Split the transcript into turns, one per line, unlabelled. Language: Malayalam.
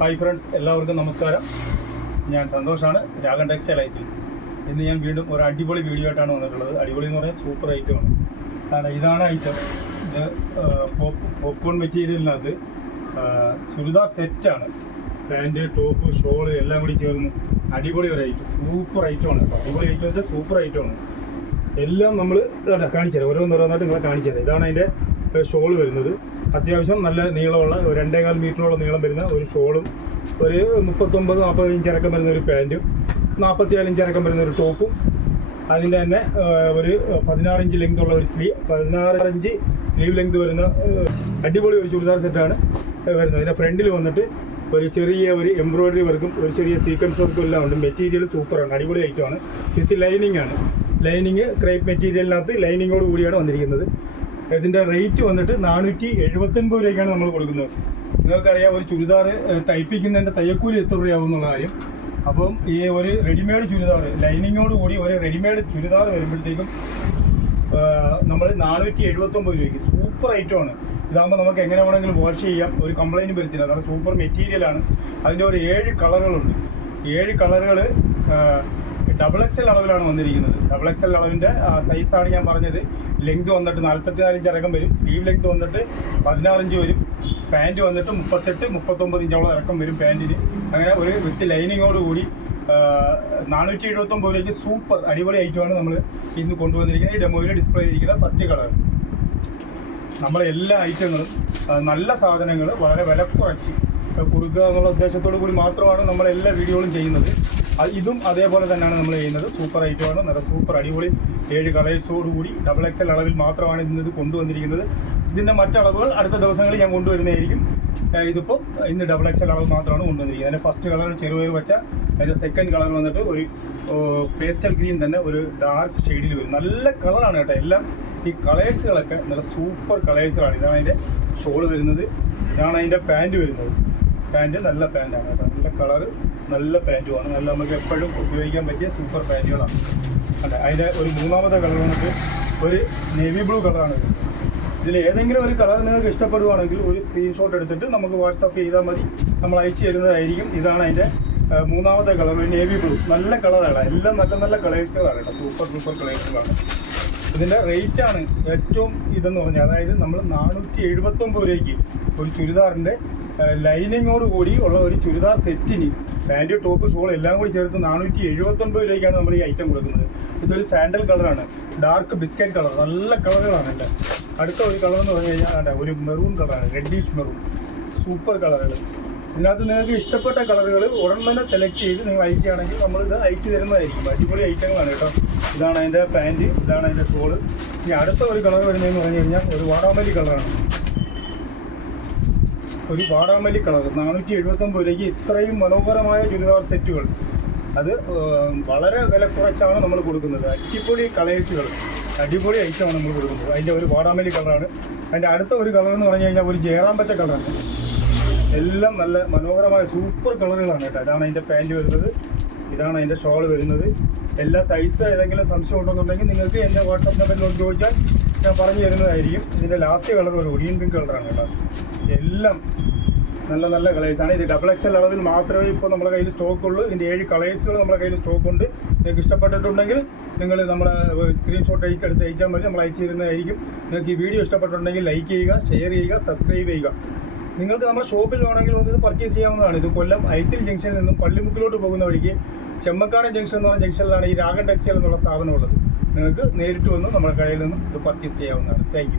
ഹായ് ഫ്രണ്ട്സ് എല്ലാവർക്കും നമസ്കാരം. ഞാൻ സന്തോഷാണ്. രാഗൻ ടെക്സ്റ്റൈൽ ഐറ്റിൽ ഇന്ന് ഞാൻ വീണ്ടും ഒരു അടിപൊളി വീഡിയോ ആയിട്ടാണ് വന്നിട്ടുള്ളത്. അടിപൊളി എന്ന് പറഞ്ഞാൽ സൂപ്പർ ഐറ്റമാണ് കാരണം ഇതാണ് ഐറ്റം ഇത് പോപ്കോൺ മെറ്റീരിയലിനകത്ത് ചുരിദാർ സെറ്റാണ് പാന്റ് ടോപ്പ് ഷോൾ എല്ലാം കൂടി ചേർന്ന് അടിപൊളി ഒരു ഐറ്റം സൂപ്പർ ഐറ്റമാണ് അടിപൊളി ഐറ്റം വെച്ചാൽ സൂപ്പർ ഐറ്റമാണ് എല്ലാം നമ്മൾ കാണിച്ചുതരാം. ഓരോന്നോരോന്നായിട്ട് നിങ്ങളെ കാണിച്ചുതരാം. ഇതാണ് അതിന്റെ ഷോൾ വരുന്നത്. അത്യാവശ്യം നല്ല നീളമുള്ള ഒരു രണ്ടേകാൽ മീറ്ററോളം നീളം വരുന്ന ഒരു ഷോളും ഒരു മുപ്പത്തൊമ്പത് നാൽപ്പത് ഇഞ്ച് ഇറക്കം വരുന്ന ഒരു പാന്റും നാൽപ്പത്തിനാല് ഇഞ്ച് ഇറക്കം വരുന്ന ഒരു ടോപ്പും അതിന്റെ തന്നെ ഒരു പതിനാറ് ഇഞ്ച് ലെങ്ത് ഉള്ള ഒരു സ്ലീവ് പതിനാറ് ഇഞ്ച് സ്ലീവ് ലെങ്ത് വരുന്ന അടിപൊളി ഒരു ചുരിദാർ സെറ്റാണ് വരുന്നത്. അതിന്റെ ഫ്രണ്ടിൽ വന്നിട്ട് ഒരു ചെറിയ ഒരു എംബ്രോയിഡറി വർക്കും ഒരു ചെറിയ സീക്വൻസ് വർക്കും എല്ലാം ഉണ്ട്. മെറ്റീരിയൽ സൂപ്പറാണ് അടിപൊളി ഐറ്റമാണ് വിത്ത് ലൈനിങ് ആണ്. ലൈനിങ് ക്രൈപ്പ് മെറ്റീരിയലിനകത്ത് ലൈനിങ്ങോട് കൂടിയാണ് വന്നിരിക്കുന്നത്. ഇതിന്റെ റേറ്റ് വന്നിട്ട് നാനൂറ്റി എഴുപത്തൊൻപത് രൂപയ്ക്കാണ് നമ്മൾ കൊടുക്കുന്നത്. നിങ്ങൾക്കറിയാം ഒരു ചുരിദാർ തയ്പ്പിക്കുന്നതിന്റെ തയ്യക്കൂലി എത്ര രൂപയാവും എന്നുള്ള കാര്യം. അപ്പം ഈ ഒരു റെഡിമെയ്ഡ് ചുരിദാർ ലൈനിങ്ങോട് കൂടി ഒരു റെഡിമെയ്ഡ് ചുരിദാർ വരുമ്പോഴത്തേക്കും നമ്മൾ നാനൂറ്റി എഴുപത്തൊമ്പത് രൂപയ്ക്ക് സൂപ്പർ ഐറ്റമാണ് ഇതാകുമ്പോൾ നമുക്ക് എങ്ങനെ വേണമെങ്കിലും വാഷ് ചെയ്യാം ഒരു കംപ്ലൈന്റ് വരുത്തില്ല. അതാണ് സൂപ്പർ മെറ്റീരിയലാണ് അതിന്റെ ഒരു ഏഴ് കളറുകളുണ്ട് ഏഴ് കളറുകൾ ഡബിൾ എക്സ് എൽ അളവിലാണ് വന്നിരിക്കുന്നത്. ഡബിൾ എക്സ് എൽ അളവിന്റെ സൈസാണ് ഞാൻ പറഞ്ഞത്. ലെങ്ത് വന്നിട്ട് നാൽപ്പത്തിനാല് ഇഞ്ച് ഇറക്കം വരും. സ്ലീവ് ലെങ്ത് വന്നിട്ട് പതിനാറ് ഇഞ്ച് വരും. പാന്റ് വന്നിട്ട് മുപ്പത്തെട്ട് മുപ്പത്തൊമ്പത് ഇഞ്ചോളം ഇറക്കം വരും പാന്റിന് അങ്ങനെ ഒരു വിത്ത് ലൈനിങ്ങോട് കൂടി നാനൂറ്റി രൂപയ്ക്ക് സൂപ്പർ അടിപൊളി ഐറ്റമാണ് നമ്മൾ ഇന്ന് കൊണ്ടുവന്നിരിക്കുന്നത്. ഈ ഡെമോയിൽ ഡിസ്പ്ലേ ചെയ്തിരിക്കുന്ന ഫസ്റ്റ് കളർ നമ്മളെ എല്ലാ ഐറ്റങ്ങളും നല്ല സാധനങ്ങൾ വളരെ വില കുറച്ച് കൊടുക്കുക എന്നുള്ള ഉദ്ദേശത്തോടു കൂടി മാത്രമാണ് നമ്മൾ എല്ലാ വീഡിയോകളും ചെയ്യുന്നത്. ഇതും അതേപോലെ തന്നെയാണ് നമ്മൾ ചെയ്യുന്നത്. സൂപ്പർ ഐറ്റമാണ്. നല്ല സൂപ്പർ അടിപൊളി ഏഴ് കളേഴ്സോട് കൂടി ഡബിൾ എക്സൽ അളവിൽ മാത്രമാണ് ഇന്നത് കൊണ്ടുവന്നിരിക്കുന്നത്. ഇതിന്റെ മറ്റളവുകൾ അടുത്ത ദിവസങ്ങളിൽ ഞാൻ കൊണ്ടുവരുന്നതായിരിക്കും. ഇതിപ്പോൾ ഇന്ന് ഡബിൾ എക്സൽ അളവ് മാത്രമാണ് കൊണ്ടുവന്നിരിക്കുന്നത്. അതിന്റെ ഫസ്റ്റ് കളർ ചെറുപയർ വെച്ച അതിന്റെ സെക്കൻഡ് കളർ വന്നിട്ട് ഒരു പേസ്റ്റൽ ഗ്രീൻ തന്നെ ഒരു ഡാർക്ക് ഷെയ്ഡിൽ വരും. നല്ല കളറാണ് കേട്ടോ എല്ലാം. ഈ കളേഴ്സുകളൊക്കെ നല്ല സൂപ്പർ കളേഴ്സുകളാണ്. ഇതാണ് അതിന്റെ ഷോൾ വരുന്നത്. ഇതാണ് അതിന്റെ പാന്റ് വരുന്നത്. പാന്റ് നല്ല പാന്റാണ് കേട്ടോ. നല്ല കളറ് നല്ല പാന്റുമാണ് നല്ല നമുക്ക് എപ്പോഴും ഉപയോഗിക്കാൻ പറ്റിയ സൂപ്പർ പാന്റുകളാണ് അല്ല അതിന്റെ ഒരു മൂന്നാമത്തെ കളർ വന്നിട്ട് ഒരു നേവി ബ്ലൂ കളറാണ് ഇതിൽ ഏതെങ്കിലും ഒരു കളർ നിങ്ങൾക്ക് ഇഷ്ടപ്പെടുവാണെങ്കിൽ ഒരു സ്ക്രീൻഷോട്ട് എടുത്തിട്ട് നമുക്ക് വാട്സപ്പ് ചെയ്താൽ മതി. നമ്മൾ അയച്ചു തരുന്നതായിരിക്കും. ഇതാണ് അതിന്റെ മൂന്നാമത്തെ കളർ ഒരു നേവി ബ്ലൂ. നല്ല കളറാണ്. എല്ലാം നല്ല നല്ല കളേഴ്സുകളാണ് കേട്ടോ. സൂപ്പർ സൂപ്പർ കളേഴ്സുകളാണ്. ഇതിന്റെ റേറ്റ് ആണ് ഏറ്റവും ഇതെന്ന് പറഞ്ഞാൽ അതായത് നമ്മൾ നാനൂറ്റി എഴുപത്തൊമ്പത് രൂപയ്ക്ക് ഒരു ചുരിദാറിന്റെ ലൈനിങ്ങോട് കൂടി ഉള്ള ഒരു ചുരിദാർ സെറ്റിന് പാന്റ് ടോപ്പ് ഷോൾ എല്ലാം കൂടി ചേർത്ത് നാനൂറ്റി എഴുപത്തൊൻപത് രൂപയ്ക്കാണ് നമ്മൾ ഈ ഐറ്റം കൊടുക്കുന്നത്. ഇതൊരു സാൻഡൽ കളറാണ് ഡാർക്ക് ബിസ്ക്കറ്റ് കളർ നല്ല കളറുകളാണ് എന്റെ അടുത്ത ഒരു കളർ എന്ന് പറഞ്ഞു കഴിഞ്ഞാൽ ഒരു മെറൂൺ കളറാണ് റെഡിഷ് മെറൂൺ സൂപ്പർ കളറുകൾ ഇതിനകത്ത് നിങ്ങൾക്ക് ഇഷ്ടപ്പെട്ട കളറുകൾ ഉടൻ തന്നെ സെലക്ട് ചെയ്ത് നിങ്ങൾ അയക്കുകയാണെങ്കിൽ ഇത് അയച്ചു തരുന്നതായിരിക്കും. അടിപൊളി ഐറ്റങ്ങളാണ് കേട്ടോ. ഇതാണ് അതിന്റെ പാന്റ് ഇതാണ് അതിന്റെ ഷോൾ. ഇനി അടുത്ത ഒരു കളർ വരുന്നതെന്ന് പറഞ്ഞു കഴിഞ്ഞാൽ ഒരു വാടാമല്ലി കളറാണ് ഒരു വാടാമല്ലി കളർ നാനൂറ്റി എഴുപത്തൊമ്പത് രൂപയ്ക്ക് ഇത്രയും മനോഹരമായ ചുരിദാർ സെറ്റുകൾ. അത് വളരെ വില കുറച്ചാണ് നമ്മൾ കൊടുക്കുന്നത്. അടിപൊളി കളേഴ്സുകൾ അടിപൊളി ഐറ്റമാണ് നമ്മൾ കൊടുക്കുന്നത്. അതിന്റെ ഒരു വാടാമല്ലി കളറാണ്. അതിന്റെ അടുത്ത ഒരു കളർ എന്ന് പറഞ്ഞു കഴിഞ്ഞാൽ ഒരു ജയറാം പച്ച കളറാണ്. എല്ലാം നല്ല മനോഹരമായ സൂപ്പർ കളറുകളാണ് കേട്ടോ. അതാണ് അതിന്റെ പാന്റ് വരുന്നത്. ഇതാണ് അതിന്റെ ഷോൾ വരുന്നത്. എല്ലാ സൈസ് ഏതെങ്കിലും സംശയം ഉണ്ടെന്നുണ്ടെങ്കിൽ നിങ്ങൾക്ക് എന്റെ വാട്സാപ്പ് നമ്പറിൽ ചോദിച്ചാൽ ഞാൻ പറഞ്ഞു തരുന്നതായിരിക്കും. ഇതിന്റെ ലാസ്റ്റ് കളർ ഒരു ഒടിയൻ പിങ്ക് കളറാണ് കേട്ടോ. എല്ലാം നല്ല നല്ല കളേഴ്സാണ് ഇത് ഡബിൾ എക്സൽ അളവിൽ മാത്രമേ ഇപ്പോൾ നമ്മുടെ കയ്യിൽ സ്റ്റോക്ക് ഉള്ളൂ. ഇതിന്റെ ഏഴ് കളേഴ്സുകൾ നമ്മുടെ കയ്യിൽ സ്റ്റോക്ക് ഉണ്ട്. നിങ്ങൾക്ക് ഇഷ്ടപ്പെട്ടിട്ടുണ്ടെങ്കിൽ നിങ്ങൾ നമ്മുടെ സ്ക്രീൻഷോട്ട് അയച്ച് എടുത്ത് അയച്ചാൽ മതി. നമ്മൾ അയച്ചു തരുന്നതായിരിക്കും. നിങ്ങൾക്ക് ഈ വീഡിയോ ഇഷ്ടപ്പെട്ടിട്ടുണ്ടെങ്കിൽ ലൈക്ക് ചെയ്യുക ഷെയർ ചെയ്യുക സബ്സ്ക്രൈബ് ചെയ്യുക. നിങ്ങൾക്ക് നമ്മുടെ ഷോപ്പിൽ വേണമെങ്കിൽ വന്ന് ഇത് പർച്ചേസ് ചെയ്യാവുന്നതാണ്. ഇത് കൊല്ലം ഐത്തിൽ ജംഗ്ഷനിൽ നിന്നും പള്ളിമുക്കിലോട്ട് പോകുന്ന വഴിക്ക് ചെമ്മക്കാട് ജംഗ്ഷൻ എന്ന് പറഞ്ഞ ജംഗ്ഷനിലാണ് ഈ രാഗൻ ടെക്സ്റ്റൈൽ എന്നുള്ള സ്ഥാപനം ഉള്ളത്. നിങ്ങൾക്ക് നേരിട്ട് വന്ന് നമ്മുടെ കടയിൽ നിന്നും ഇത് പർച്ചേസ് ചെയ്യാവുന്നതാണ്. താങ്ക്